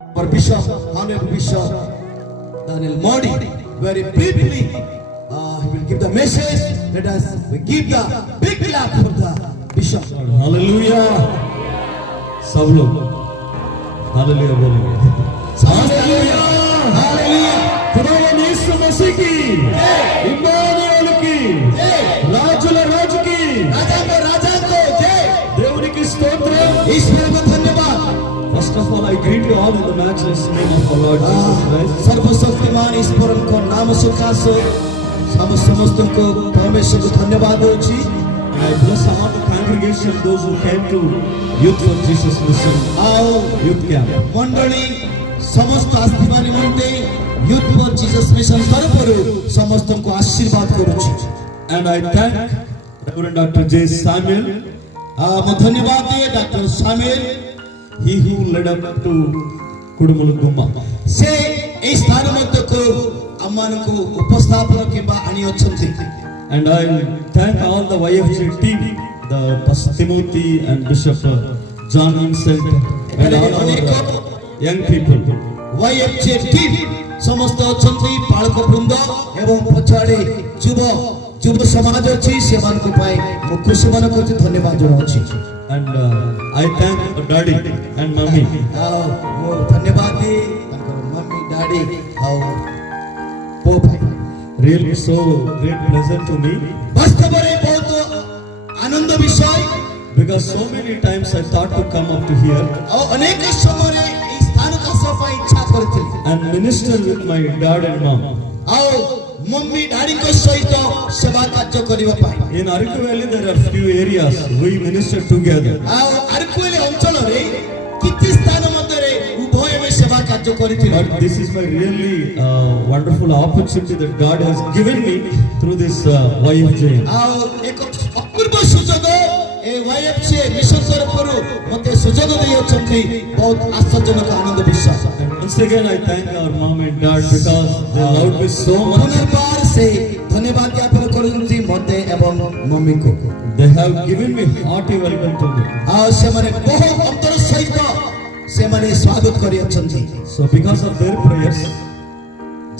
Our Bishop, Honorable Bishop Daniel Modi, very briefly, he will give the message. Let us give the big clap for the Bishop. Hallelujah. सब लोग hallelujah बोलेंगे। Hallelujah, hallelujah. खुदावंद यीशु मसीह की, Immanuel की, राजुల రాజు की, राजा को जय। దేవునికి స్తోత్రం। ईश्वर को धन्यवाद। First of all, I greet you all in the matchless name of our Lord Jesus Christ. सर्वशक्तिमान ईश्वर को नाम सुखासो समस्त को परमेश्वर को धन्यवाद होची। And I bless all the congregation, those who came to Youth for Jesus Mission, आओ youth camp. मंडली समस्त आस्तिमा निमंते यूथ फॉर जीसस मिशन तरफରୁ ସମସ୍ତଙ୍କୁ आशीर्वाद କରୁଛି। And I thank Reverend Dr. J. Samuel, ମୁଁ ଧନ୍ୟବାଦ ଦିଏ ଡାକ୍ତର Samuel, he who led up to Kudumulu Gumma. ସେ ଏହି ସ୍ଥାନ ମଧ୍ୟକୁ ଆମମାନଙ୍କୁ ଉପସ୍ଥାପନ କିମ୍ବା ଆଣି ଅଛନ୍ତି। And I thank all the YFG team, the Pastor Timothy and Bishop John Vincent, and all our young people. YFG team ସମସ୍ତ ଅଛନ୍ତି, ବାଳକ ବୃନ୍ଦ ଏବଂ ପଛଆଡ଼େ ଯୁବ ସମାଜ ଅଛି, ସେମାନଙ୍କ ପାଇଁ ମୁଁ ଖୁସି ମନେ କରୁଛି, ଧନ୍ୟବାଦ ଜଣାଉଛି। And I thank Daddy and Mommy. ଆଉ ମୁଁ ଧନ୍ୟବାଦ ଦିଏ ତାଙ୍କର ମମ୍ମି ଡାଡି ଆଉ ପୁଅ ଭାଇ। Really so great pleasure to me, ବାସ୍ତବରେ ବହୁତ ଆନନ୍ଦ ବିଷୟ, because so many times I thought to come up to here ଆଉ ଅନେକ ସମୟରେ ଏହି ସ୍ଥାନକୁ ଆସିବା ପାଇଁ ଇଚ୍ଛା କରିଥିଲି and minister with my dad and mom. ଆଉ ମମ୍ମି ଡାଡିଙ୍କ ସହିତ ସେବା କାର୍ଯ୍ୟ କରିବା ପାଇଁ। In Araku Valley there are few areas we minister together. ଆଉ ଆରକୁଏଲି ଅଞ୍ଚଳରେ କିଛି ସ୍ଥାନ ମଧ୍ୟରେ ଉଭୟ ଆମେ ସେବା କାର୍ଯ୍ୟ କରିଥିଲୁ। But this is my really wonderful opportunity that God has given me through this YFJ. ଆଉ ଏକ ଅପୂର୍ବ ସୁଯୋଗ ଏ YFJ ମିଶନ ତରଫରୁ ମୋତେ ସୁଯୋଗ ଦେଇଅଛନ୍ତି, ବହୁତ ଆଶ୍ଚର୍ଯ୍ୟଜନକ ଆନନ୍ଦ ବିଷୟ। And once again I thank our mom and dad because they loved me so much. ପୁନର୍ବାର ସେ ଧନ୍ୟବାଦ ଜ୍ଞାପନ କରୁଛନ୍ତି ମୋତେ ଏବଂ ମମ୍ମିକୁ। They have given me hearty welcome to me. ଆଉ ସେମାନେ ବହୁ ଅନ୍ତର ସହିତ ସେମାନେ ସ୍ୱାଗତ କରିଅଛନ୍ତି। So because of their prayers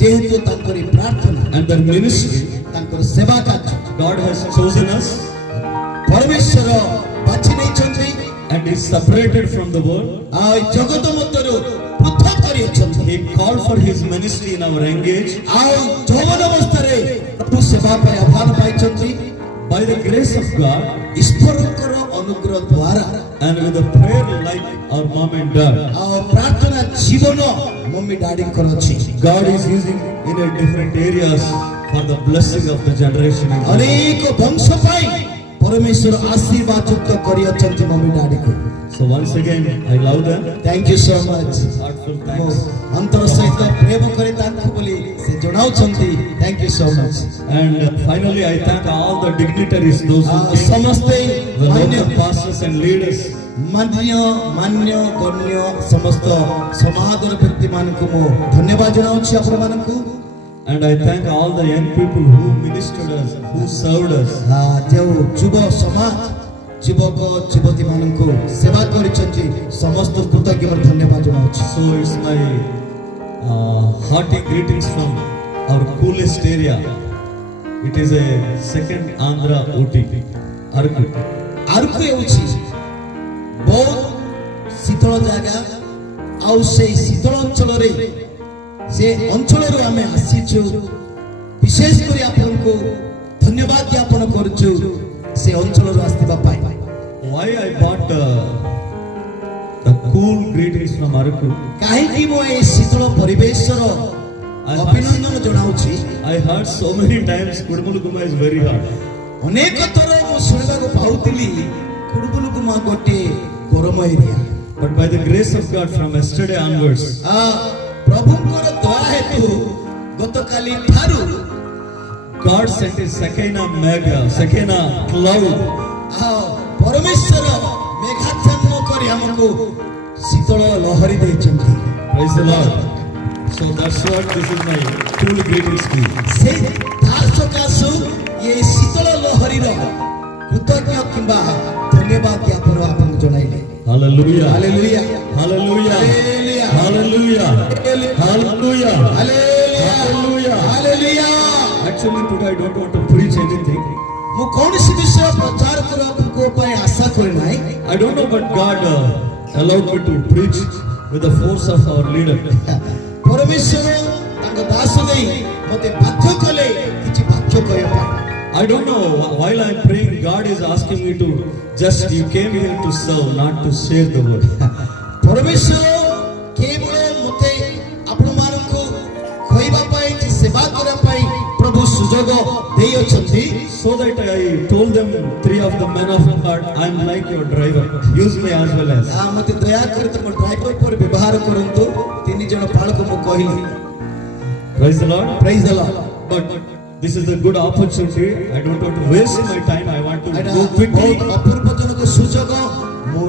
ଯେହେତୁ ତାଙ୍କରି ପ୍ରାର୍ଥନା and their ministry, ତାଙ୍କର ସେବା କାର୍ଯ୍ୟ God has chosen us ପରମେଶ୍ୱର ବାଛି ନେଇଛନ୍ତି and is separated from the world. ଆଉ ଜଗତ ମଧ୍ୟରୁ ପୃଥକ କରିଅଛନ୍ତି। He called for his ministry in our young age. ଆଉ ଯୌବନ ଅବସ୍ଥାରେ ପ୍ରଭୁ ସେବା ପାଇଁ ଆହ୍ୱାନ ପାଇଛନ୍ତି। By the grace of God ଈଶ୍ୱରଙ୍କର ଅନୁଗ୍ରହ ଦ୍ୱାରା and with a prayer like our mom and dad, ଆଉ ପ୍ରାର୍ଥନା ଜୀବନ ମମ୍ମି ଡାଡିଙ୍କର ଅଛି। God is using in a different areas for the blessing of the generation. ଅନେକ ବଂଶ ପାଇଁ ପରମେଶ୍ୱର ଆଶୀର୍ବାଦ ଯୁକ୍ତ କରିଅଛନ୍ତି ମମ୍ମି ଡାଡିକୁ। So once again I love them. Thank you so much. Heartful ମୁଁ thanks. ଅନ୍ତର ସହିତ ପ୍ରେମ କରେ ତାଙ୍କୁ ବୋଲି ସେ ଜଣାଉଛନ୍ତି। Thank you so much. And finally I thank all the dignitaries, those who came, ସମସ୍ତେ the local pastors and leaders. ମାନ୍ୟ ଗଣ୍ୟ ସମସ୍ତ ସମାଜର ବ୍ୟକ୍ତିମାନଙ୍କୁ ମୁଁ ଧନ୍ୟବାଦ ଜଣାଉଛି ଆପଣମାନଙ୍କୁ। And I thank all the young people who ministered us, who served us. ଯେଉଁ ଯୁବ ସମାଜ ଯୁବକ ଯୁବତୀ ମାନଙ୍କୁ ସେବା କରିଛନ୍ତି, ସମସ୍ତ କୃତଜ୍ଞ ଧନ୍ୟବାଦ ଜଣାଉଛି। So it's my hearty greetings from our coolest area. It is a second Andhra OT, Araku. ଆରକୁ ହେଉଛି ବହୁତ ଶୀତଳ ଜାଗା, ଆଉ ସେଇ ଶୀତଳ ଅଞ୍ଚଳରେ ସେ ଅଞ୍ଚଳରୁ ଆମେ ଆସିଛୁ। ବିଶେଷ କରି ଆପଣଙ୍କୁ ଧନ୍ୟବାଦ ଜ୍ଞାପନ କରୁଛୁ ସେ ଅଞ୍ଚଳରୁ ଆସିବା ପାଇଁ। Why I bought the cool greetings from Araku? କାହିଁକି ମୁଁ ଏହି ଶୀତଳ ପରିବେଶର ଅଭିନନ୍ଦନ ଜଣାଉଛି? I heard so many times Kudumuluguma is very hot. ଅନେକ ଥର ମୁଁ ଶୁଣିବାକୁ ପାଉଥିଲି କୁଡୁବୁଲୁଗୁମା ଗୋଟିଏ ଗରମ area. But by the grace of God from yesterday onwards, ପ୍ରଭୁଙ୍କର ଦୟା ହେତୁ ଗତକାଲି ଠାରୁ God sent his Shekinah cloud. ପରମେଶ୍ୱର ମେଘାଚ୍ଛନ୍ନ କରି ଆମକୁ ଶୀତଳ ଲହରୀ ଦେଇଛନ୍ତି। Praise the Lord. So that's what this is my cool greetings to you. ସେ ତା ସକାଶୁ ଏ ଶୀତଳ ଲହରୀର କୃତଜ୍ଞ କିମ୍ବା ଧନ୍ୟବାଦ ଜ୍ଞାପନ ଆପଣଙ୍କୁ ଜଣାଇଲେ। Hallelujah. Hallelujah Hallelujah. Hallelujah Hallelujah. Hallelujah. Hallelujah. Hallelujah. Hallelujah. Hallelujah. Actually, today I don't want to preach anything. ମୁଁ କୌଣସି ବିଷୟ ପ୍ରଚାର କରିବାକୁ ପାଇଁ ଆଶା କରି ନାହିଁ। I don't know, but God allowed me to preach with the force of our leader. ପରମେଶ୍ୱର ତାଙ୍କ ଦାସ ଦେଇ ମୋତେ ବାଧ୍ୟ କଲେ କିଛି ବାକ୍ୟ କହିବା ପାଇଁ। I don't know, while I'm praying, God is asking me to just, you came here to serve, not to share the word. ପରମେଶ୍ୱର କେବଳ ମୋତେ ଆପଣମାନଙ୍କୁ କହିବା ପାଇଁ କି ସେବା କରିବା ପାଇଁ ପ୍ରଭୁ ସୁଯୋଗ ଦେଇଅଛନ୍ତି। So that I told them, three of the men of God, I'm like your driver. Use me as well as. ମୋତେ ଦୟାକରି ତମ ଡ୍ରାଇଭର ପରି ବ୍ୟବହାର କରନ୍ତୁ। ତିନି ଜଣ ପାଳକ ମୁଁ କହିଲି। Praise the Lord. Praise the Lord. But this is a good opportunity. I don't want to waste my time. I want to ଏଇଟା go quickly. ବହୁତ ଅପୂର୍ବଜନକ ସୁଯୋଗ। ମୁଁ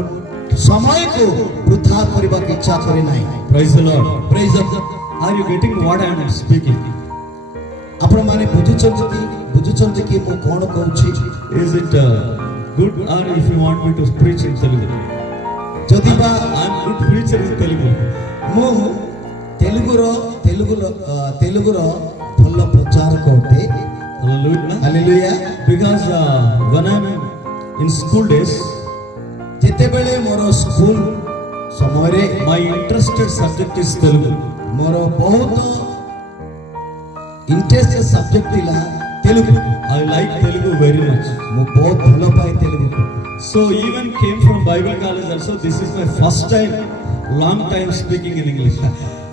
ସମୟକୁ ବୃଥା କରିବାକୁ ଇଚ୍ଛା କରି ନାହିଁ। Praise the Lord. Praise the Lord. Are you getting what I am speaking? ଆପଣମାନେ ବୁଝୁଛନ୍ତି କି ମୁଁ କଣ କହୁଛି? Is it good, or if you want me to preach in Telugu? ଯଦି ବା I'm good preacher in Telugu. ମୁଁ ତେଲୁଗୁର ଭଲ ପ୍ରଚାରକ ଅଟେ। Hallelujah. Hallelujah. Because when I'm in school days, ଯେତେବେଳେ ମୋର ସ୍କୁଲ ସମୟରେ my interested subject is Telugu. ମୋର ବହୁତ ଇଣ୍ଟରେଷ୍ଟ ସବଜେକ୍ଟ ଥିଲା Telugu. I like Telugu very much. ମୁଁ ବହୁତ ଭଲ ପାଏ Telugu. So even came from Bible college also. This is my first time, long time speaking in English.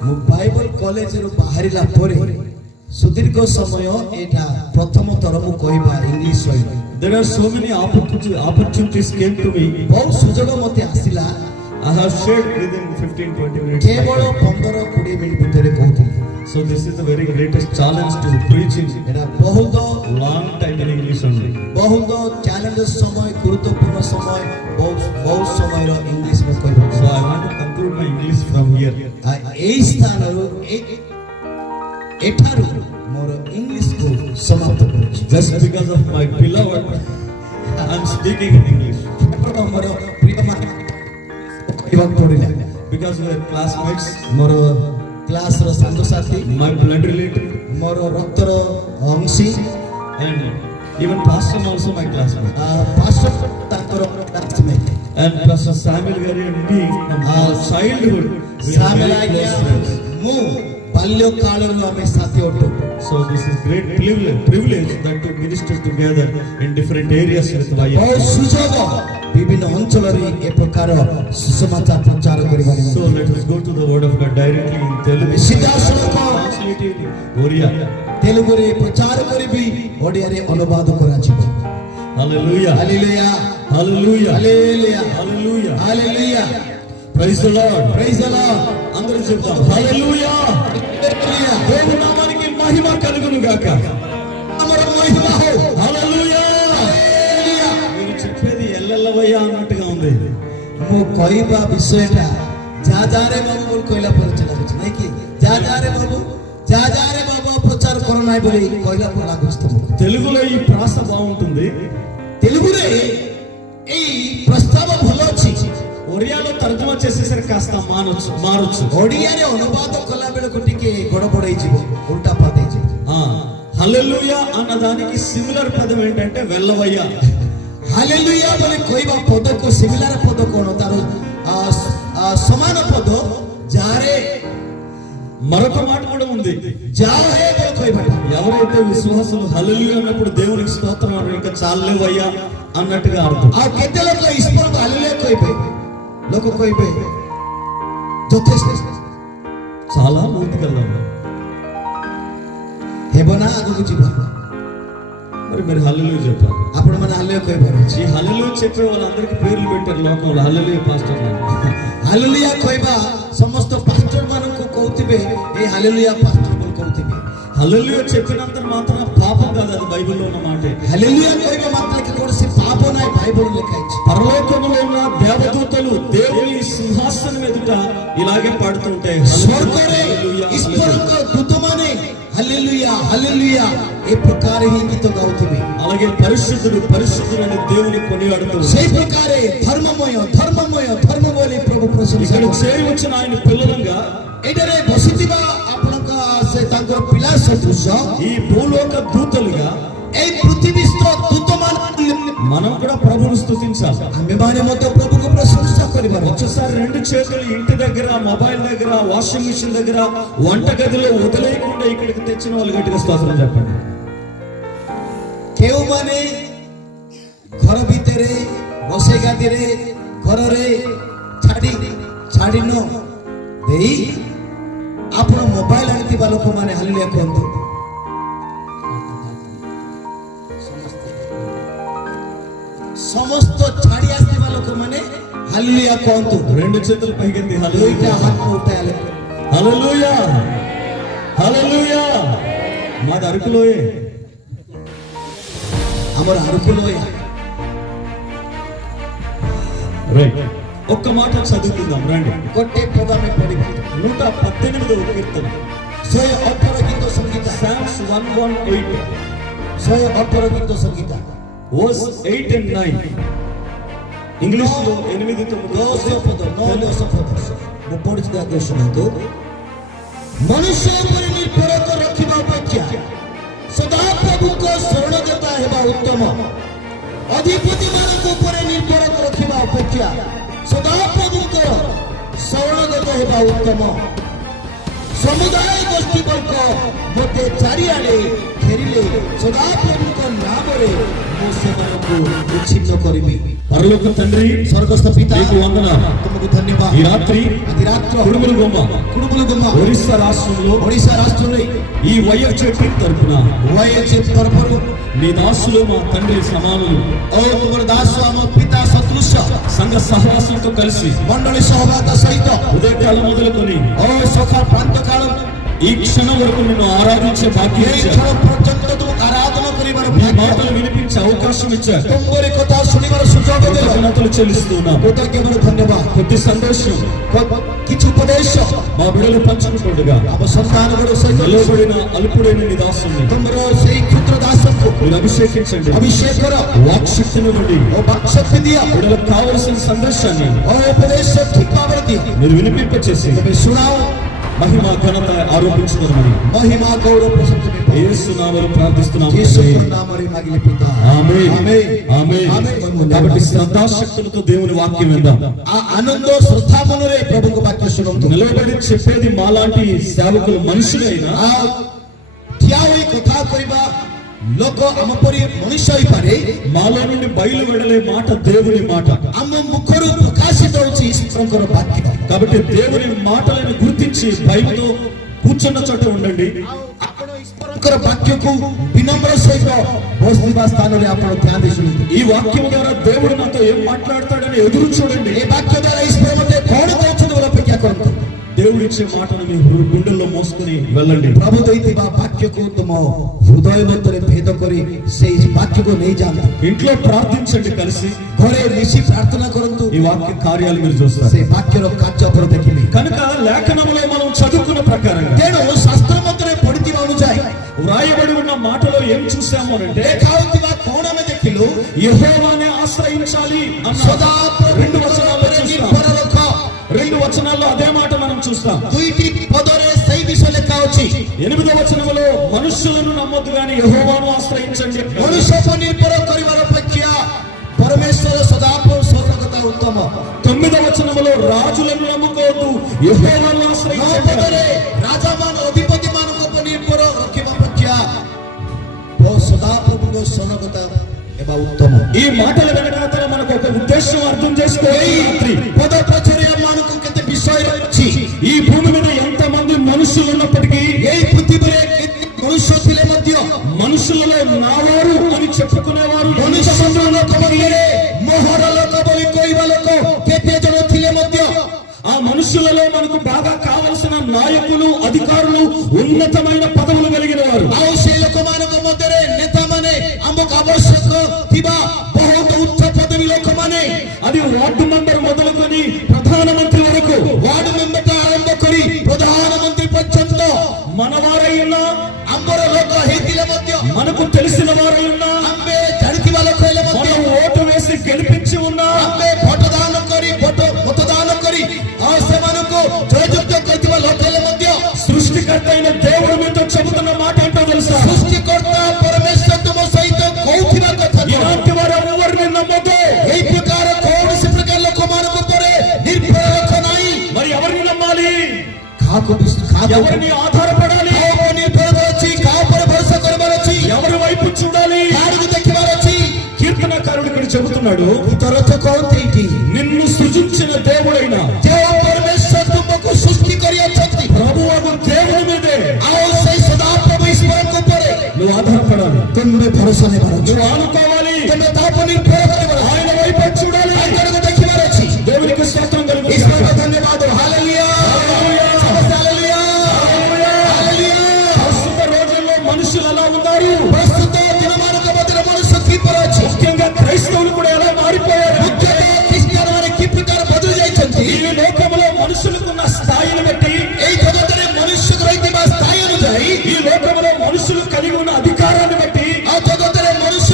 ମୁଁ ବାଇବଲ କଲେଜରୁ ବାହାରିଲା ପରେ ସୁଦୀର୍ଘ ସମୟ ଏଇଟା ପ୍ରଥମ ଥର ମୁଁ କହିବା ଇଂଲିଶ ଶୈଳୀ। There are so many opportunities came to me. ବହୁତ ସୁଯୋଗ ମୋତେ ଆସିଲା। I have shared within 15-20 minutes. କେବଳ 15-20 ମିନିଟ୍ ଭିତରେ କହୁଥିଲି। So this is the very greatest challenge to preach in ଏଇଟା ବହୁତ long time in English only. ବହୁତ ଚ୍ୟାଲେଞ୍ଜ ସମୟ, ଗୁରୁତ୍ୱପୂର୍ଣ୍ଣ ସମୟ, ବହୁତ ସମୟର ଇଂଲିଶ ମୁଁ କହିବାକୁ। So I want to conclude my English from here. ଏଇ ସ୍ଥାନରୁ ଏଠାରୁ ମୋର ଇଂଲିଶକୁ ସମାପ୍ତ କରୁଛି। Just because of my beloved, I am speaking in English. ମୋର ପ୍ରିୟମାନେ କହିବାକୁ ପଡ଼ିଲା। Because we are classmates, ମୋର କ୍ଲାସର ସାଙ୍ଗସାଥୀ, my blood relative, ମୋର ରକ୍ତର ଅଂଶୀ, and even pastor also my classmate. Pastor ତାଙ୍କର classmate. And Pastor Samuel Gari and me from our childhood, we are ସାମେଲ very ଆଜ୍ଞା close friends. ମୁଁ ବାଲ୍ୟ କାଳରୁ ଆମେ ସାଥୀ ଅଟୁ। So this is great privilege that to minister together in different areas with ବହୁତ YF. ସୁଯୋଗ ବିଭିନ୍ନ ଅଞ୍ଚଳରେ ଏ ପ୍ରକାର ସୁସମାଚାର ପ୍ରଚାର କରିବାରେ। So let us go to the word of God directly in Telugu. ସିଧାସଳଖ Translate in Oriya. ତେଲୁଗୁରେ ପ୍ରଚାର କରିବି, ଓଡ଼ିଆରେ ଅନୁବାଦ କରାଯିବ। Hallelujah. Hallelujah. Hallelujah. Hallelujah. Hallelujah. Hallelujah. Praise the Lord. Praise the lord. అందరూ చెప్తాం హల్లెలూయా. హల్లెలూయా। దేవుని నామానికి మహిమ కలుగును గాక. అమర మహిమ హో। హల్లెలూయా. హల్లెలూయా। మీరు చెప్పేది ఎల్లెల్లవయ్యా అన్నట్టుగా ఉంది. ମୁଁ କହିବା ବିଷୟଟା ଯାରେ ବାବୁ ବୋଲି କହିଲା ପରେ ଲାଗୁଛି ନାଇଁ କି? ଯାରେ ବାବୁ ପ୍ରଚାର କର ନାହିଁ ବୋଲି କହିଲା ପରେ ଲାଗୁଛି ତମକୁ। తెలుగులో ఈ ప్రాస బాగుంటుంది. తెలుగుରେ ଏଇ ପ୍ରସ୍ତାବ ଭଲ ଅଛି। ఒరియాలో తర్జుమా చేసేసరికి కాస్త మారొచ్చు. ଓଡ଼ିଆରେ ଅନୁବାଦ କଲା ବେଳକୁ ଟିକେ ଗଡ଼ବଡ଼ ହେଇଯିବ, ଉଲ୍ଟା ପାଲ୍ଟା ହେଇଯିବ। హల్లెలూయా అన్న దానికి సిమిలర్ పదం ఏంటంటే వెళ్ళవయ్యా. ହାଲେଲୁୟା ବୋଲି କହିବା ପଦକୁ ସିମିଲାର ପଦ କଣ? ତାର ସମାନ పద ଯାରେ। మరొక మాట కూడా ఉంది. ଯାଅ ହେ ବୋଲି କହିବାଟା। ఎవరైతే విశ్వాసులు హల్లెలూయా అన్నప్పుడు దేవునికి స్తోత్రం అన్నారు, ఇంకా చాలేవయ్యా అన్నట్టుగా అర్థం. ଆଉ କେତେ ଲୋକ ଈଶ୍ୱରଙ୍କୁ ହାଲେଲୁୟା କହିବେ? ଲୋକ କହିବେ ଯଥେଷ୍ଟ। చాలా ముందుకెళ్దాం. ହେବ ନା ଆଗକୁ ଯିବ? మరి మీరు హల్లెలూయా చెప్పాలి. ଆପଣମାନେ ହାଲେଲୁୟା କହିପାରେ। ఈ హల్లెలూయా చెప్పే వాళ్ళందరికీ పేర్లు పెట్టారు లోకంలో, హల్లెలూయా పాస్టర్ అని. ହାଲେଲୁୟା କହିବା ସମସ୍ତ ପାଷ୍ଟର ମାନଙ୍କୁ କହୁଥିବେ, ଏ ହାଲେଲୁୟା ପାଷ୍ଟର ବୋଲି କହୁଥିବେ। హల్లెలూయా చెప్పినంత మాత్రం పాపం కాదు, అది బైబిల్లో ఉన్న మాటే. ହାଲେଲୁୟା କହିବା ମାତ୍ରକେ କୌଣସି ପାପ ନାହିଁ, ବାଇబଲ ଲେଖା ହେଇଛି। పరలోకంలో ఉన్న దేవదూతలు దేవుని సింహాసనం ఎదుట ఇలాగే పాడుతుంటే ସ୍ୱର୍ଗରେ ଈଶ୍ୱରଙ୍କ ଦୂତମାନେ ହାଲେଲୁୟା ହାଲେଲୁୟା ଏ ପ୍ରକାର ହିଁ ଗୀତ ଗାଉଥିବେ। అలాగే పరిశుద్ధుడు పరిశుద్ధుడని దేవుని కొనియాడుతూ ସେଇ ପ୍ରକାରେ ଧର୍ମମୟ ଧର୍ମମୟ ଧର୍ମ ବୋଲି ପ୍ରଭୁ ପ୍ରଶଂସା ఇక్కడ చేరి వచ్చిన ఆయన పిల్లలంగా ଏଠାରେ ବସିଥିବା ଆପଣଙ୍କ ସେ ତାଙ୍କର ପିଲା ସଦୃଶ ఈ భూలోక దూతలుగా এই পৃথিবীস্থ দূতমান మనం కూడా ప్రభువును స్తుతించాలి. ଆମେମାନେ ମଧ୍ୟ ପ୍ରଭୁକୁ ପ୍ରଶଂସା କରିବାର ଅଛି। ఒకసారి రెండు చేతులు ఇంటి దగ్గర, మొబైల్ దగ్గర, వాషింగ్ మిషన్ దగ్గర, వంట గదిలో వదిలేయకుండా ఇక్కడికి తెచ్చిన వాళ్ళు గట్టిగా స్తోత్రం చెప్పండి. କେଉଁମାନେ ଘର ଭିତରେ ରୋଷେଇ ଗାଦିରେ ଘରରେ ଛାଡ଼ି ନ ଦେଇ ଆପଣ ମୋବାଇଲ ଆଣିଥିବା ଲୋକମାନେ ହାଲେଲୁୟା କୁହନ୍ତୁ। ସମସ୍ତ ଛାଡ଼ି ଆସିଥିବା ଲୋକମାନେ ହାଲେଲୁୟା କୁହନ୍ତୁ। రెండు చేతులు పైకెత్తి ଦୁଇଟା హల్లెలూయా, ହାତ ଉଠାଇଲେ హల్లెలూయా, హల్లెలూయా. మాది అరకులోయే. ଆମର అరుపులోయ రైట్. ఒక్క మాట చదువుకుందాం రండి. ଗୋଟେ ପଦ ଆମେ ପଢିବା। 118వ కీర్తన, 118 ଗୀତ ସଂଗୀତ, Psalms 118 118 ଗୀତ ସଂଗୀତ, verse 8 and 9. ఇంగ్లీష్ లో 8 10 ପଦ, 10 ପଦ ମୁଁ ପଢୁଛି, ଆଗେ ଶୁଣନ୍ତୁ। ମନୁଷ୍ୟ ଉପରେ ନିର୍ଭର ରଖିବା ଅପେକ୍ଷା ସଦାପ୍ରଭୁଙ୍କ ଶରଣଦାତା ହେବା ଉତ୍ତମ। ଅଧିପତି ମାନଙ୍କ ଉପରେ ନିର୍ଭର ରଖିବା ଅପେକ୍ଷା ସଦାପ୍ରଭୁଙ୍କର ଶରଣଦାତା ହେବା ଉତ୍ତମ। ସମୁଦାୟ ଗୋଷ୍ଠୀ ବର୍ଗ ମୋତେ ଚାରିଆଡ଼େ ଘେରିଲେ ସଦାପ୍ରଭୁଙ୍କ ନାମରେ ମୁଁ ସେମାନଙ୍କୁ ବିଚ୍ଛିନ୍ନ କରିବି। పరలోక తండ్రి, ସ୍ୱର୍ଗସ୍ଥ ପିତା, నీకు వందనాలు. ତୁମକୁ ଧନ୍ୟବାଦ। ఈ రాత్రి ଆଜି ରାତ୍ର కుడుములుగొమ్మ କୁଡୁବୁଲୁଗୁମ୍మ ఒరిస్సా రాష్ట్రంలో ଓଡ଼ିଶା ରାଷ୍ଟ୍ରରେ ఈ వైఎఫ్జెడ్ తరపున YHF ତରଫରୁ నీ దాసులు మా తండ్రి సమానులు ଓ ତୁମର ଦାସ ଆମ ପିତା ସଦୃଶ సంఘ సహవాసులతో కలిసి ମଣ୍ଡଳୀ ସହଭାଗ ସହିତ ఉదయకాలం మొదలుకొని ଓ ସକାଳ ପ୍ରାନ୍ତ କାଳ ఈ క్షణం వరకు నిన్ను ఆరాధించే భాగ్యం ଏଇ ఇచ్చారు. ଥର పର୍ଯ୍ୟନ୍ତ ତୁମକୁ ଆରାଧନା କରିବାର నీ ଭାଗ୍ୟ, మాటలు వినిపించే అవకాశం ఇచ్చారు. ତୁମରି କଥା ଶୁଣିବାର ସୁଯୋଗ ଦେଲ। కృతజ్ఞతలు చెల్లిస్తున్నాం. కృతజ్ఞతలు ଧନ୍ୟବାଦ। కొద్ది సందేశం କିଛି ଉପଦେଶ మా బిడ్డలు పంచుకుంటుండగా ଆମ ସନ୍ତାନಗಳ ସହିତ నిలబడిన అల్పుడైన నీ దాసుని ତୁମର ସେଇ କ୍ଷୁଦ୍ର ଦାସଙ୍କୁ మీరు అభిషేకించండి. ଅଭିଷେକ କର వాక్శక్తిని నుండి ଓ ବାକ୍ଶକ୍ତି ଦିଅ బిడ్డలకు కావలసిన సందేశాన్ని ଓ ଉପଦେଶ ଠିକ ଭାବରେ ଦିଅ। మీరు వినిపింపచేసి ତମେ ଶୁଣାଅ, మహిమ ఘనత ఆరోపించుకోమని ମହିମା ଗୌରବ ପ୍ରଶଂସା ପାଇଁ యేసు నామములో ప్రార్థిస్తున్నాము. యేసుଙ୍କ నామରେ ମାଗିଲେ ପିତା। ఆమేన్, ఆమేన్, ఆమేన్. ఆమేన్। కాబట్టి శ్రద్ధాశక్తులతో దేవుని వాక్యం విందాం. ఆ ఆనంద శ్రద్ధా ମନରେ ପ୍ରଭୁଙ୍କ ବାକ୍ୟ ଶୁଣନ୍ତୁ। నిలబడి చెప్పేది మాలాంటి సేవకులు మనుషులైనా ఆ ଠିଆ ହୋଇ କଥା କହିବା ଲୋକ ଆମ ପରି ମଣିଷ ହେଇପାରେ, మాలో నుండి బయలు వెడలే మాట దేవుని మాట. ଆମ ମୁଖରୁ ପ୍ରକାଶିତ ହେଉଛି ଈଶ୍ୱରଙ୍କର ବାକ୍ୟ। కాబట్టి దేవుని మాటలను గుర్తించి భయంతో కూర్చున్న చోట ఉండండి. ଆପଣ ଈଶ୍ୱରଙ୍କର ବାକ୍ୟକୁ ବିନମ୍ର ସହିତ ବସିଥିବା ସ୍ଥାନରେ ଆପଣ ଧ୍ୟାନ ଦେଇ ଶୁଣନ୍ତୁ। ఈ వాక్యం ద్వారా దేవుడు నాతో ఏం మాట్లాడతాడని ఎదురు చూడండి. ଏ ବାକ୍ୟ ଦ୍ୱାରା ଈଶ୍ୱର ମୋତେ କଣ କହୁଛନ୍ତି ବୋଲି ଅପେକ୍ଷା କରନ୍ତୁ। దేవుడిచ్చే మాటను మీ గుండెల్లో మోసుకొని వెళ్ళండి. ପ୍ରଭୁ ଦେଇଥିବା ବାକ୍ୟକୁ ତୁମ ହୃଦୟ ମଧ୍ୟରେ ଭେଦ କରି ସେଇ ବାକ୍ୟକୁ ନେଇଯାଆନ୍ତୁ। ఇంట్లో ప్రార్థించండి కలిసి. ଘରେ ମିଶି ପ୍ରାର୍ଥନା କରନ୍ତୁ। ఈ వాక్య కార్యాలు మీరు చూస్తారు. ସେ ବାକ୍ୟର କାର୍ଯ୍ୟ ଆପଣ ଦେଖିବେ। కనుక లేఖనంలో మనం చదువుకున్న ప్రకారంగా ତେଣୁ ଶାସ୍ତ୍ର ମଧ୍ୟରେ ପଢିଥିବା ଅନୁଯାୟୀ వ్రాయబడి ఉన్న మాటలో ఏం చూసాము అంటే ଲେଖା ହୋଇଥିବା କଣ ଆମେ ଦେଖିଲୁ? యెహోవానే ఆశ్రయించాలి అన్న ସଦା రెండు వచనాల్లో చూస్తాం. ନିର୍ଭର ରଖ। రెండు వచనాల్లో అదే మాట మనం చూస్తాం. ଦୁଇଟି ପଦରେ ସେଇ ବିଷୟ ଲେଖା ଅଛି। 8వ వచనంలో మనుషులను నమ్మొద్దు గాని యెహోవాను ఆశ్రయించండి. ମନୁଷ୍ୟ ଉପରେ ନିର୍ଭର କରିବାର ଅପେକ୍ଷା ପରମେଶ୍ୱର ସଦାପ୍ରଭୁ ସର୍ବକଥା ଉତ୍ତମ। 9వ వచనంలో రాజులను నమ్ముకోవద్దు, యెహోవాను ନଅ ఆశ్రయించండి. ପଦରେ ରାଜାମାନ ଅଧିପତି ମାନଙ୍କ ଉପରେ ନିର୍ଭର ରଖିବା ଅପେକ୍ଷା ସଦାପ୍ରଭୁଙ୍କ ସର୍ବକଥା ହେବା ଉତ୍ତମ। ఈ మాటల వెనకాతల మనకు ఒక ఉద్దేశం అర్థం చేసుకోవాలి. ଏଇ రాత్రి ପଦ పଛରେ ଆମମାନଙ୍କୁ କେତେ ବିଷୟ ଅଛି। ఈ భూమి మీద ఎంత మంది మనుషులు ఉన్నప్పటికీ ଏଇ ପୃଥିବୀରେ କେତେ ମନୁଷ୍ୟ ଥିଲେ ମଧ୍ୟ మనుషులలో నావారు అని చెప్పుకునేవారు ମନୁଷ୍ୟ ଲୋକ ମଧ୍ୟରେ ମୋହର ଲୋକ ବୋଲି କହିବା ଲୋକ କେତେ ଜଣ ଥିଲେ ମଧ୍ୟ ఆ మనుషులలో మనకు బాగా కావలసిన నాయకులు, అధికారులు, ఉన్నతమైన పదవులు కలిగిన వారు. ଆଉ ସେଇ ଲୋକମାନଙ୍କ ମଧ୍ୟରେ ନେତାମାନେ ଆମକୁ ଆବଶ୍ୟକ ଥିବା ବହୁତ ଉଚ୍ଚ ପଦବୀ ଲୋକମାନେ, అది వార్డు మెంబర్ మొదలుకొని ప్రధానమంత్రి వరకు, వార్డు మెంబర్ ଆରମ୍ଭ କରି ପ୍ରଧାନମନ୍ତ୍ରୀ ପର୍ଯ୍ୟନ୍ତ మనవారై ఉన్నా, ଆମର ଲୋକ ହେଇଥିଲେ ମଧ୍ୟ, మనకు తెలిసిన వారై ఉన్నా, ଆମେ ଜାଣିଥିବା ଲୋକ ହେଲେ ମଧ୍ୟ, మనం ఓటు వేసి గెలిపించి ఉన్నా, ଆମେ ମତଦାନ କରି ଆଉ ସେମାନଙ୍କୁ ଜୟଯୁକ୍ତ କରିଥିବା ଲୋକ ହେଲେ ఎవరిని ఆధారపడాలి, ఎవరి వైపు చూడాలి? కీర్తనకారుడు ఇక్కడ చెబుతున్నాడు, నిన్ను సృజించిన దేవుడైన ప్రభువు దేవుని మీదే నువ్వు ఆధారపడాలి, నువ్వు ఆనుకోవాలి, ఆయన వైపు చూడాలి. దేవునికి స్తోత్రం కలుగుతుంది. ధన్యవాదాలు. హల్లెలూయా. ప్రస్తుత రోజుల్లో మనుషులు ఎలా ఉన్నారు? ప్రస్తుత దినమానక మధ్య మనుషులు కిప్పరొచ్చి, ముఖ్యంగా క్రైస్తవులు కూడా ఎలా మారిపోయారు? ముఖ్యంగా క్రిస్టియన్ వారి కిప్పికార బదులు చేయించండి. ఈ లోకంలో మనుషులకున్న స్థాయిని బట్టి, ఈ జగత్తరే మనుష్యుల రైతిమ స్థాయి అనుଯାয়ী, ఈ లోకంలో మనుషులు కలిగి ఉన్న అధికారాన్ని బట్టి, ఆ జగత్తరే మనుష్య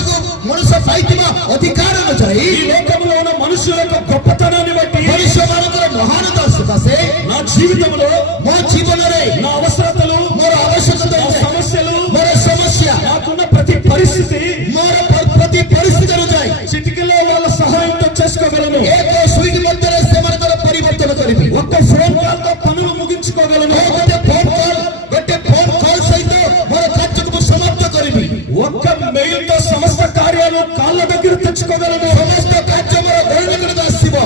రైతిమ అధికారం అనుଯାয়ী, ఈ లోకంలో ఉన్న మనుషుల యొక్క గొప్పతనాన్ని బట్టి, మనుష్య మానవుల మహానత సే నా జీవితంలో, మా జీవనరే నా అవసరతలు, మరో ఆవశ్యకత, నా సమస్యలు, మరో సమస్య, నాకున్న ప్రతి పరిస్థితి, ప్రతి పరిస్థితి అనుଯାয়ী చిటికలో వాళ్ళ సహాయంతో చేసుకోగలను. ఏక స్విగ్ మధ్యలో సేమనతల పరివర్తన కరిపి, ఒక్క ఫోన్ కాల్ తో పనులు ముగించుకోగలను. ଗୋଟେ ଫୋନ କଲ୍ ସହିତ ମୋର କାର୍ଯ୍ୟକୁ ସମାପ୍ତ କରିବି, ఒక్క మెయిల్ తో సమస్త కార్యాలు కాళ్ళ దగ్గర తెచ్చుకోగలను. ସମସ୍ତ କାର୍ଯ୍ୟ ମୋର ଘର ନିକଟକୁ ଆସିବ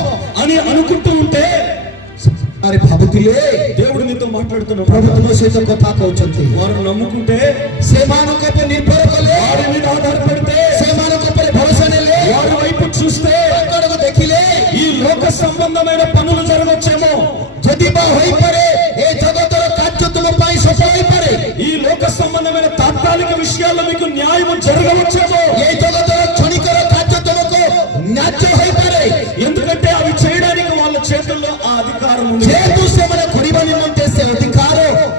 అని అనుకుంటూ ఉంటే, ଆରେ ଭାବୁଥିଲେ దేవుడు నీతో మాట్లాడుతున్నాడు. ପ୍ରଭୁ ତୁମ ସହିତ କଥା କହୁଛନ୍ତି. వారు నమ్ముకుంటే, ସେମାନଙ୍କ ଉପରେ ନିର୍ଭର କଲେ, వారి మీద ఆధారపడితే, ସେମାନଙ୍କ ଉପରେ ଭରସା ନେଲେ, వారి వైపు చూస్తే ତାଙ୍କକୁ ଦେଖିଲେ, ఈ లోక సంబంధమైన పనులు జరగచ్చేమో, ଯଦି ବା ହୋଇପାରେ ଏ ଜଗତର କାର୍ଯ୍ୟ ତୁମ ପାଇଁ ସଫଳ ହୋଇପାରେ, ఈ లోక సంబంధమైన తాత్కాలిక విషయాల్లో మీకు న్యాయం జరగవచ్చేమో. ଏ ଜଗତର କ୍ଷଣିକର କାର୍ଯ୍ୟ ତୁମକୁ ନ୍ୟାଯ୍ୟ ହୋଇପାରେ, ఎందుకంటే అవి చేయడానికి వాళ్ళ చేతుల్లో ఆ అధికారం ఉంది. ଯେହେତୁ ସେମାନେ କରିବା ନିମନ୍ତେ ସେ ଅଧିକାର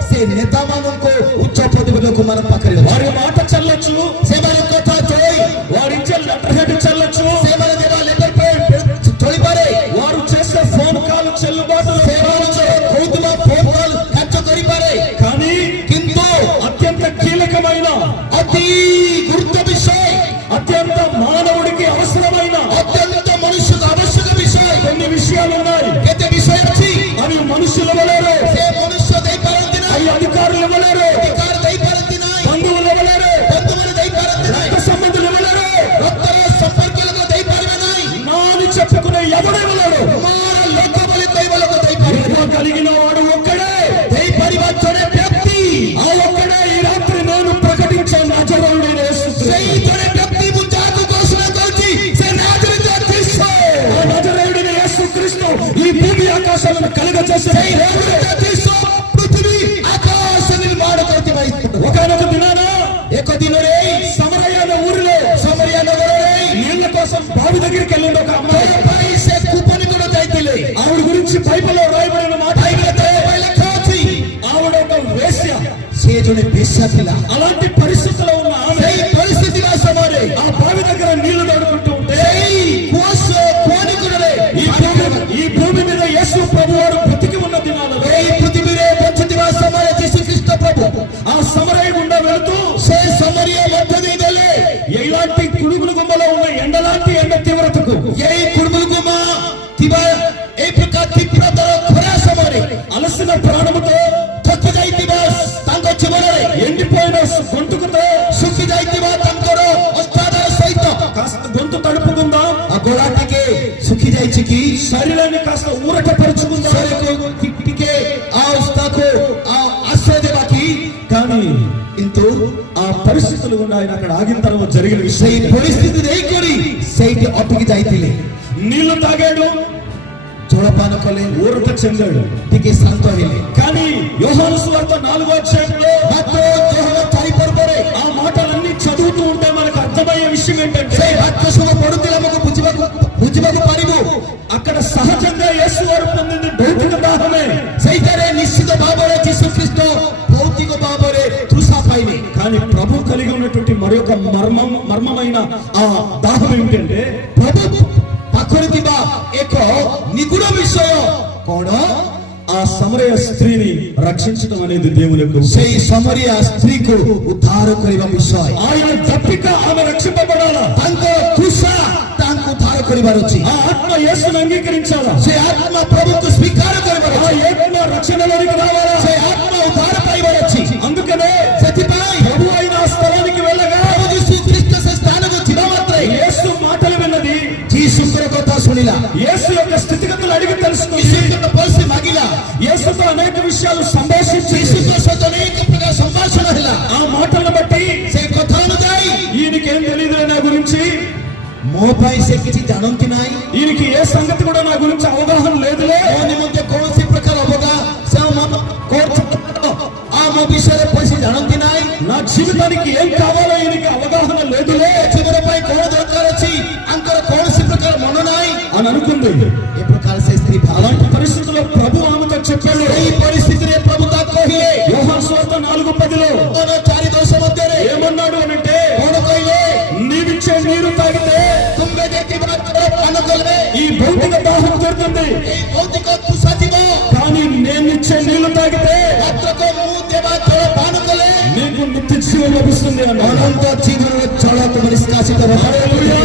ସେ ନେତାମାନଙ୍କୁ ଉଚ୍ଚ ପଦବୀ ଲୋକମାନଙ୍କ ପାଖରେ ଅଛି. వారి మాట చల్లొచ్చు, ସେମାନେ କଥା ଚଳେଇ, వారిచ్చే లెటర్ హెడ్ చల్లొచ్చు, ସେମାନେ ଦେବା ଲେଟର ପ୍ୟାଡ୍ ଚଳିପାରେ, వారు చేసే ఫోన్ కాల్ చెల్లుబాటులో, ସେମାନଙ୍କର କହୁଥିବା ଫୋନ କଲ୍ କାର୍ଯ୍ୟ କରିପାରେ, కానీ କିନ୍ତୁ అత్యంత కీలకమైన, ଅତି ଗୁରୁତ୍ୱ ବିଷୟ, అత్యంత మానవుడికి అవసరమైన ଅତ୍ୟନ୍ତ ମନୁଷ୍ୟକୁ ଆବଶ୍ୟକ ବିଷୟ కొన్ని విషయాలు ఉన్నాయి. କେତେ ବିଷୟ ଅଛି, అవి మనుషులు ఇవ్వలేరు, ସେ ମନୁଷ୍ୟ ଦେଇପାରନ୍ତି ନାହିଁ, అవి అధికారులు ఇవ్వలేరు, ଅଧିକାର ଦେଇପାରନ୍ତି ନାହିଁ, బంధువులు ఇవ్వలేరు, ବନ୍ଧୁମାନେ ଦେଇପାରନ୍ତି ନାହିଁ, రక్త సంబంధులు ఇవ్వలేరు, ରକ୍ତର ସମ୍ପର୍କୀୟ ଲୋକ ଦେଇପାରିବେ ନାହିଁ, నా అని చెప్పుకునే ఎవడు ఇవ్వలేడు. ମୋର ଲୋକ ବୋଲି କହିବା ଲୋକ ଦେଇପାରିବେ ఇదిగో కలిగిన వాడు ఒక్కడే, ଦେଇପାରିବା ଜଣେ ବ୍ୟକ୍ତି, ఆ ఒక్కడే ఈ రాత్రి నేను ప్రకటించే నజరేయుడైన యేసు క్రీస్తు. ସେଇ ଜଣେ ବ୍ୟକ୍ତି ମୁଁ ଯାହାକୁ ଘୋଷଣା କରୁଛି ସେ ନାଜରେଥ ଖ୍ରୀଷ୍ଟ, ఆ నజరేయుడైన యేసు క్రీస్తు ఈ భూమి ఆకాశాలను కలుగజేసే ସେଇ ନାଜରେଥ ଖ୍ରୀଷ୍ଟ ପୃଥିବୀ ଆକାଶ ନିର୍ମାଣ କରିଥିବା ଈଶ୍ୱର। ఒకనొక దినాన ଏକ ଦିନରେ సమరయ అనే ఊరిలో ସମରିଆ ନଗରରେ నీళ్ల కోసం బావి దగ్గరికి వెళ్ళింది ఒక అమ్మాయి. ଜଳ ପାଇଁ ସେ କୂପ ନିକଟ ଯାଇଥିଲେ, ఆవిడ గురించి బైబిల్లో రాయబడిన మాట, బైబిଲ ପାଇଁ ଲେଖା ଅଛି ఆవిడ ఒక వేశ్య. ସେ ଜଣେ ବେଶ୍ୟା ଥିଲା। అలాంటి పరిస్థితిలో ఉన్న ఆమె ସେଇ ପରିସ୍ଥିତି ସମୟରେ ఆ బావి దగ్గర నీళ్లు తోడుకుంటూ ఉంటే, ସେଇ କୂଅ ନିକଟରେ ఈ భూమి మీద యేసు ప్రభువారు బ్రతికి ఉన్న దినాలలో ଏଇ ପୃଥିବୀରେ ବଞ୍ଚୁଥିବା ସମୟରେ ଯୀଶୁ ଖ୍ରୀଷ୍ଟ ପ୍ରଭୁ ఆ సమరయ గుండా వెళుతూ ସେ ସମରୀୟ ମଧ୍ୟ ଦେଇଦେଲେ। ఇలాంటి కుడుగులు గుమ్మలో ఉన్న ఎండలాంటి ఎండ తీవ్రతకు, ଏଇ କୁର୍ମୁଲଗୁମା ଥିବା ଏଇ ପ୍ରକାର ତୀବ୍ରତର ଖରା ସମୟରେ అలసిన ప్రాణముతో, ଥକି ଯାଇଥିବା ତାଙ୍କ ଜୀବନରେ, ఎండిపోయిన గొంతుకుతో, ଶୁଖି ଯାଇଥିବା ତାଙ୍କର ଅଷ୍ଟାଦର ସହିତ కాస్త గొంతు తడుపుకుందాం, ଗୋଡା ଟିକେ ଶୁଖି ଯାଇଛି କି శరీరాన్ని కాస్త ఊరట పరుచుకుందాం. ଶରୀରକୁ ଟିକେ ଆଉ ତାକୁ ଆଶ୍ରୟ ଦେବା କି, కానీ କିନ୍ତୁ ఆ పరిస్థితులు గుండా ఆయన అక్కడ ఆగిన తర్వాత జరిగిన విషయం, ସେଇ ପରିସ୍ଥିତି ଦେଇକରି ସେଇଠି ଅଟକି ଯାଇଥିଲେ। నీళ్లు తాగాడు, ଜଳପାନ କଲେ, ఊరట చెందాడు. ଟିକେ ଶାନ୍ତ ହେଲେ, కానీ యోహాను సువార్త 4వ అధ్యాయంలో ମାତ୍ର ଯୋହନ 4 ପର୍ବରେ ఆ మాటలన్నీ చదువుతూ ఉంటే మనకు అర్థమయ్యే విషయం ఏంటంటే, ସେଇ ବାକ୍ୟ ସବୁ ପଢୁଥିଲେ ଆମକୁ ବୁଝିବାକୁ ପାରିବୁ। అక్కడ సహజంగా యేసు వారు పొందింది భౌతిక దాహమే, ସେଇଠାରେ ନିଶ୍ଚିତ ଭାବରେ ଯୀଶୁ ଖ୍ରୀଷ୍ଟ ଭୌତିକ ଭାବରେ ତୃଷା ପାଇଲେ, కానీ ప్రభు కలిగి ఉన్నటువంటి మరొక మర్మమైన ఆ దాహం ఏమిటంటే, ପ୍ରଭୁ ପାଖରେ ଥିବା ଏକ ନିଗୁଡ ବିଷୟ କଣ, ఆ సమరయ స్త్రీని రక్షించడం అనేది దేవుని యొక్క ఉద్దేశం. ସେଇ ସମରିଆ ସ୍ତ୍ରୀକୁ ଉଦ୍ଧାର କରିବା ବିଷୟ, ఆయన తప్పిక ఆమె రక్షింపబడాలా, ତାଙ୍କ ତୃଷା ତାଙ୍କୁ ଉଦ୍ଧାର କରିବାର ଅଛି, ఆ ఆత్మ యేసును అంగీకరించాలా, ସେ ଆତ୍ମା ପ୍ରଭୁକୁ ସ୍ୱୀକାର କରିବାର ఆ ଅଛି, ఆత్మ రక్షణలోనికి రావాలా, ସେ ମୋ ପାଇଁ ସେ କିଛି ଜାଣନ୍ତି ନାହିଁ। ఈయనకి ఏ సంగతి కూడా నా గురించి అవగాహన లేదులే, ମୋ ନିମନ୍ତେ କୌଣସି ପ୍ରକାର ସେ ମୋ ବିଷୟରେ ପଇସା ଜାଣନ୍ତି ନାହିଁ। నా జీవితానికి ఏం కావాలో ఈయనకి అవగాహన లేదులే, ଜୀବନ ପାଇଁ କଣ ଦରକାର ଅଛି ଆଙ୍କର କୌଣସି ପ୍ରକାର ମନ ନାହିଁ అని అనుకుంది। ଏ ପ୍ରକାର ସେ ସ୍ତ୍ରୀ అలాంటి పరిస్థితుల్లో ప్రభు ఆమెతో చెప్పాడు, ଏହି ପରିସ୍ଥିତିରେ ପ୍ରଭୁ ତାକୁ କହିଲେ యోహాను సువార్త 4:10లో 4:10 ମଧ୍ୟରେ ఏమన్నాడు అనంటే, କଣ କହିଲେ? నీవిచ్చే నీరు తాగితే ତୁମେ ଦେଇଥିବା ଜଳ ପାନ କଲେ ఈ భౌతిక దాహం తీరుతుంది, ଏହି ଭୌତିକ ତୃଷା ଯିବ, కానీ నేను ఇచ్చే నీళ్లు తాగితే ମାତ୍ରକ ମୁଁ ଦେବା ଜଳ ପାନ କଲେ నీకు నిత్య జీవం లభిస్తుంది అన్నాడు। ଅନନ୍ତ ଜୀବନର ଜଳ ତୁମ ନିଷ୍କାସିତ ହେବ। హల్లెలూయా।